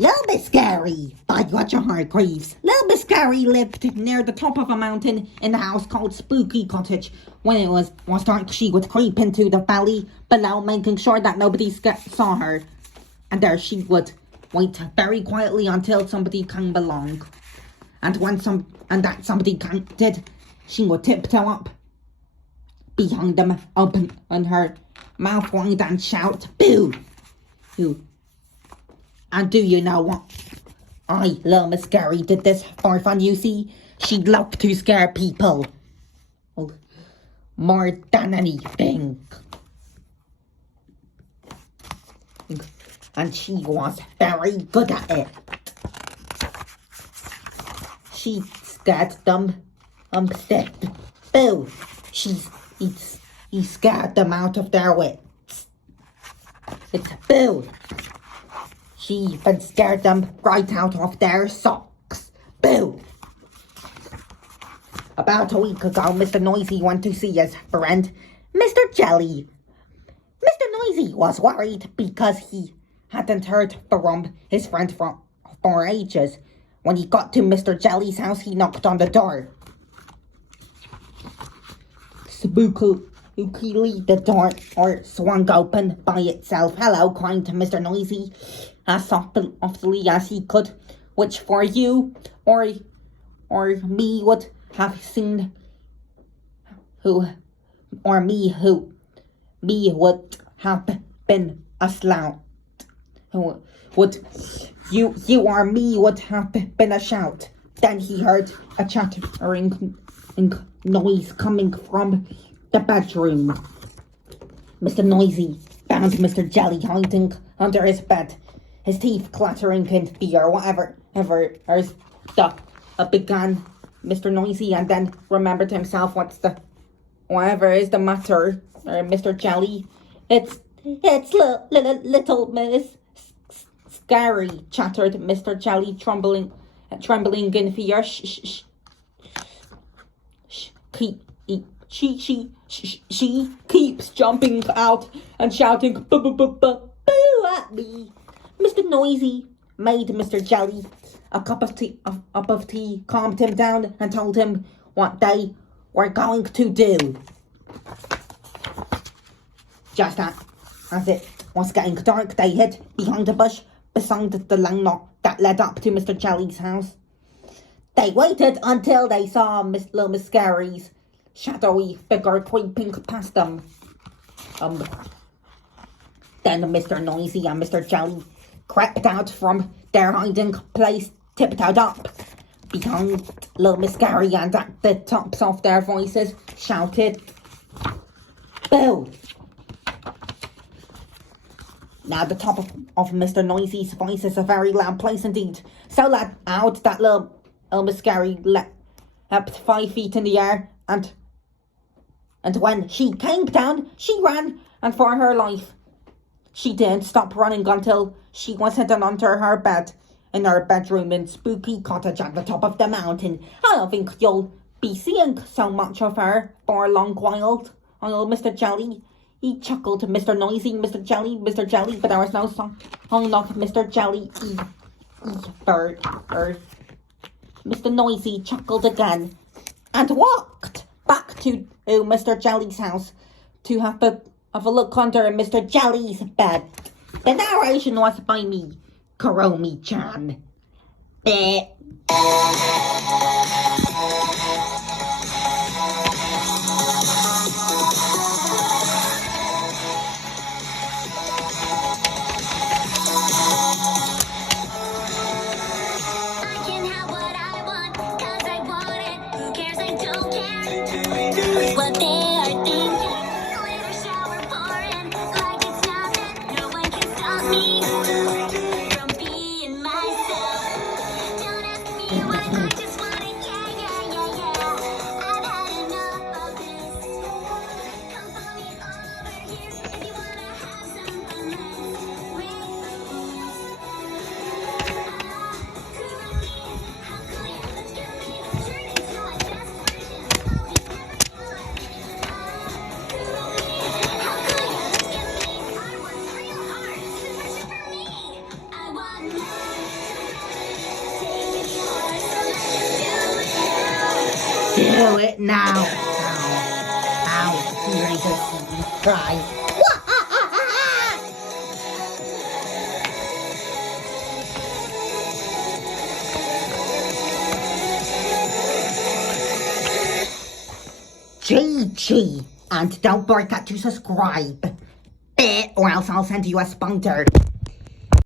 Little Miss Scary by Roger Hargreaves. Little Miss Scary lived near the top of a mountain in a house called Spooky Cottage. When it was dark, she would creep into the valley below, making sure that nobody saw her. And there she would wait very quietly until somebody came along. And when somebody did, she would tiptoe up behind them, open her mouth wide and shout, "Boo! Boo!" And do you know what? Little Miss Scary did this for fun, you see. She loved to scare people. More than anything. And she was very good at it. She scared them. Boo! He scared them out of their wits. It's boo! She even scared them right out of their socks. Boo! About a week ago, Mr. Noisy went to see his friend, Mr. Jelly. Mr. Noisy was worried because he hadn't heard from his friend for ages. When he got to Mr. Jelly's house, he knocked on the door. Spookily, the door swung open by itself. "Hello," cried Mr. Noisy, as softly as he could, which for you or me would have seemed me would have been a slouch. You or me would have been a shout. Then he heard a chattering noise coming from the bedroom. Mr. Noisy found Mr. Jelly hiding under his bed, his teeth clattering in fear. Whatever began Mr. Noisy, and then remembered himself. Whatever is the matter, Mr. Jelly? It's little Miss Scary, chattered Mr. Jelly, trembling in fear. She keeps jumping out and shouting boo at me. Mr. Noisy made Mr. Jelly a cup of tea, calmed him down, and told him what they were going to do. Just as it was getting dark, they hid behind a bush beside the lane that led up to Mr. Jelly's house. They waited until they saw Little Miss Scary's shadowy figure creeping past them. Then Mr. Noisy and Mr. Jelly crept out from their hiding place, tiptoed up behind Little Miss Scary, and at the tops of their voices shouted, "Boo!" Now the top of Mr. Noisy's voice is a very loud place indeed. So loud that Little Miss Scary leapt 5 feet in the air, and when she came down, she ran, and for her life. She didn't stop running until she was hidden under her bed in her bedroom in Spooky Cottage at the top of the mountain. I don't think you'll be seeing so much of her for a long while, Mr. Jelly. He chuckled. Mr. Noisy, Mr. Jelly, but there was no song of Mr. Jelly either. Mr. Noisy chuckled again and walked back to Mr. Jelly's house to have a look under Mr. Jelly's bed. The narration was by me, Kuromi-chan. What they are thinking. Later shower pouring like it's nothing. No one can stop me from being myself. Don't ask me what I just want it. Yeah. do it now. Ow, you need to see me cry. GG, and don't forget to subscribe, or else I'll send you a sponsor.